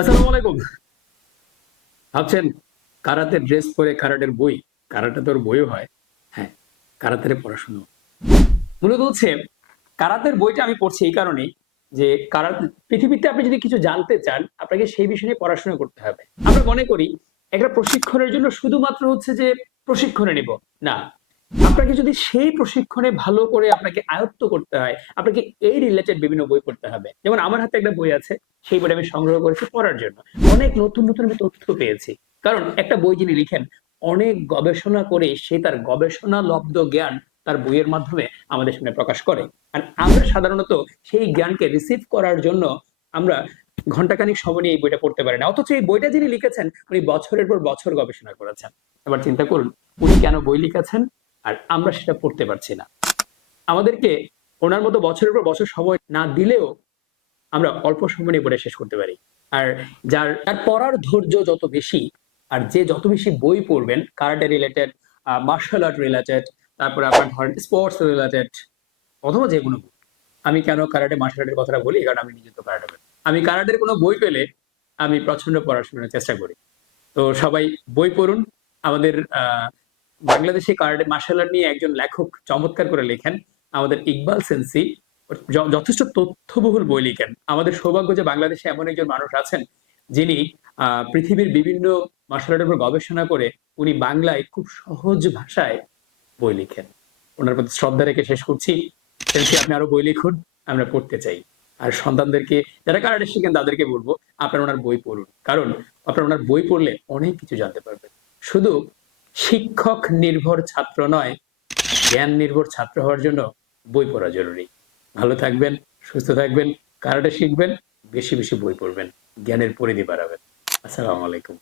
আসসালামু আলাইকুম। ভাবছেন কারাতের ড্রেস পরে কারাটের বই, কারাতে তোর বইও হয়। হ্যাঁ, কারাতের পড়াশোনা। মূলত হচ্ছে কারাতের বইটা আমি পড়ছি এই কারণেই যে পৃথিবীতে আপনি যদি কিছু জানতে চান, আপনাকে সেই বিষয় নিয়ে পড়াশোনা করতে হবে। আমরা মনে করি একটা প্রশিক্ষণের জন্য শুধুমাত্র হচ্ছে যে প্রশিক্ষণে নিব। না। আপনাকে যদি সেই প্রশিক্ষণে ভালো করে আপনাকে আয়ত্ত করতে হয়, আপনাকে এই রিলেটেড বিভিন্ন বই পড়তে হবে। যেমন আমার হাতে একটা বই আছে, সেই বইটা আমি সংগ্রহ করেছি পড়ার জন্য। অনেক নতুন আমি তথ্য পেয়েছি। কারণ একটা বই যিনি লিখেন, অনেক গবেষণা করে সে তার গবেষণালব্ধ জ্ঞান তার বইয়ের মাধ্যমে আমাদের সামনে প্রকাশ করে। আর আমরা সাধারণত সেই জ্ঞানকে রিসিভ করার জন্য আমরা ঘন্টাখানিক সময় নিয়ে এই বইটা পড়তে পারি না। অথচ এই বইটা যিনি লিখেছেন উনি বছরের পর বছর গবেষণা করেছেন। এবার চিন্তা করুন উনি কেন বই লিখেছেন আর আমরা সেটা পড়তে পারছি না। আমাদেরকে ওনার মতো বছরের পর বছর সময় না দিলেও আমরা অল্প সময় নিয়ে বইটা শেষ করতে পারি। আর যার পড়ার ধৈর্য যত বেশি আর যে যত বেশি বই পড়বেন karate related, martial art related, তারপরে আপনার ধরেন স্পোর্টস রিলেটেড অথবা যে কোনো বই। আমি কেন কারাটে মার্শাল আর্টের কথাটা বলি, কারণ আমি নিজে তো কারাটে করি। আমি কারাটের কোনো বই পেলে আমি প্রচন্ড পড়াশোনার চেষ্টা করি। তো সবাই বই পড়ুন। আমাদের বাংলাদেশি কারাটে মার্শাল আর্ট নিয়ে একজন লেখক চমৎকার করে লেখেন, আমাদের ইকবাল সেন্সি। যথেষ্ট তথ্যবহুল বই লিখেন। আমাদের সৌভাগ্য যে বাংলাদেশে এমন একজন মানুষ আছেন যিনি পৃথিবীর বিভিন্ন মার্শাল আর্টের উপর গবেষণা করে উনি বাংলায় খুব সহজ ভাষায় বই লিখেন। ওনার প্রতি শ্রদ্ধা রেখে শেষ করছি। সেন্সি, আপনি আরো বই লিখুন, আমরা পড়তে চাই। আর সন্তানদেরকে যারা কারাটে শিখেন তাদেরকে বলবো আপনারা ওনার বই পড়ুন, কারণ আপনারা ওনার বই পড়লে অনেক কিছু জানতে পারবেন। শুধু শিক্ষক নির্ভর ছাত্র নয়, জ্ঞান নির্ভর ছাত্র হওয়ার জন্য বই পড়া জরুরি। ভালো থাকবেন, সুস্থ থাকবেন, কারাটে শিখবেন, বেশি বেশি বই পড়বেন, জ্ঞানের পরিধি বাড়াবেন। আসসালামু আলাইকুম।